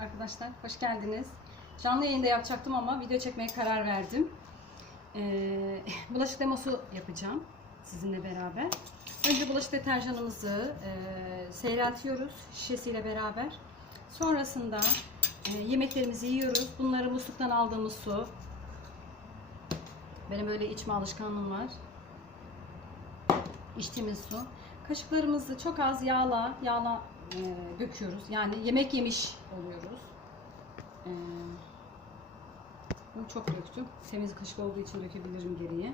Arkadaşlar hoş geldiniz. Canlı yayında yapacaktım ama video çekmeye karar verdim. Ee, bulaşık demosu yapacağım sizinle beraber. Önce bulaşık deterjanımızı e, seyreltiyoruz şişesiyle beraber. Sonrasında e, yemeklerimizi yiyoruz. Bunları musluktan aldığımız su. Benim böyle içme alışkanlığım var. İçtiğimiz su. Kaşıklarımızı çok az yağla, yağla e, döküyoruz. Yani yemek yemiş oluyoruz. E, bunu çok döktüm. Temiz kaşık olduğu için dökebilirim geriye.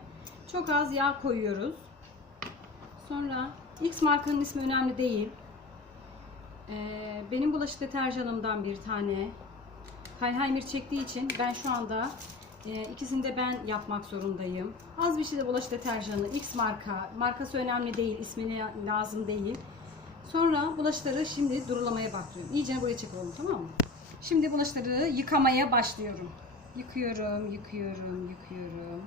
Çok az yağ koyuyoruz. Sonra X markanın ismi önemli değil. E, benim bulaşık deterjanımdan bir tane Hayhaymer çektiği için ben şu anda e, ikisini de ben yapmak zorundayım. Az bir şey de bulaşık deterjanı X marka. Markası önemli değil, ismini lazım değil. Sonra bulaşıkları şimdi durulamaya bakıyorum. İyice buraya çekelim tamam mı? Şimdi bulaşıkları yıkamaya başlıyorum. Yıkıyorum, yıkıyorum, yıkıyorum.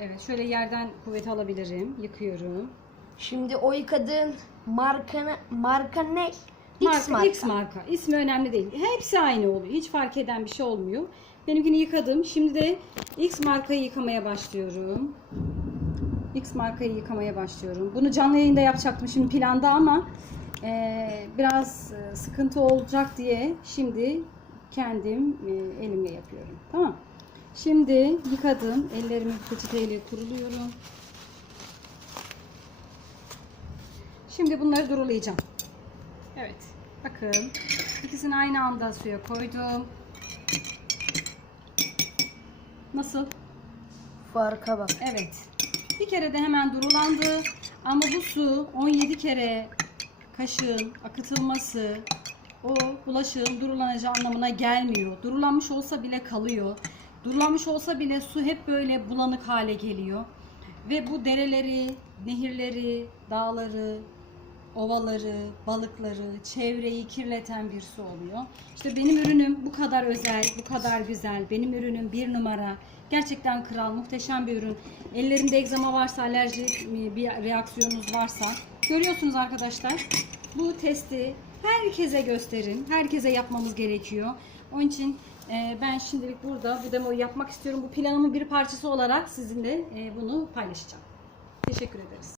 Evet şöyle yerden kuvvet alabilirim. Yıkıyorum. Şimdi o yıkadığın marka, ne- marka ne? X Marka, marka. X marka. İsmi önemli değil. Hepsi aynı oluyor. Hiç fark eden bir şey olmuyor. Benimkini yıkadım. Şimdi de X markayı yıkamaya başlıyorum. X markayı yıkamaya başlıyorum. Bunu canlı yayında yapacaktım şimdi planda ama eee, biraz e, sıkıntı olacak diye şimdi kendim e, elimle yapıyorum. Tamam. Şimdi yıkadım. Ellerimi peçeteyle kuruluyorum. Şimdi bunları durulayacağım. Evet. Bakın. İkisini aynı anda suya koydum. Nasıl? Farka bak. Evet. Bir kere de hemen durulandı. Ama bu su 17 kere kaşığın akıtılması o bulaşığın durulanacağı anlamına gelmiyor. Durulanmış olsa bile kalıyor. Durulanmış olsa bile su hep böyle bulanık hale geliyor. Ve bu dereleri, nehirleri, dağları, ovaları, balıkları, çevreyi kirleten bir su oluyor. İşte benim ürünüm bu kadar özel, bu kadar güzel. Benim ürünüm bir numara. Gerçekten kral, muhteşem bir ürün. Ellerimde egzama varsa, alerji bir reaksiyonunuz varsa görüyorsunuz arkadaşlar. Bu testi herkese gösterin. Herkese yapmamız gerekiyor. Onun için e, ben şimdilik burada bu demoyu yapmak istiyorum. Bu planımın bir parçası olarak sizinle e, bunu paylaşacağım. Teşekkür ederiz.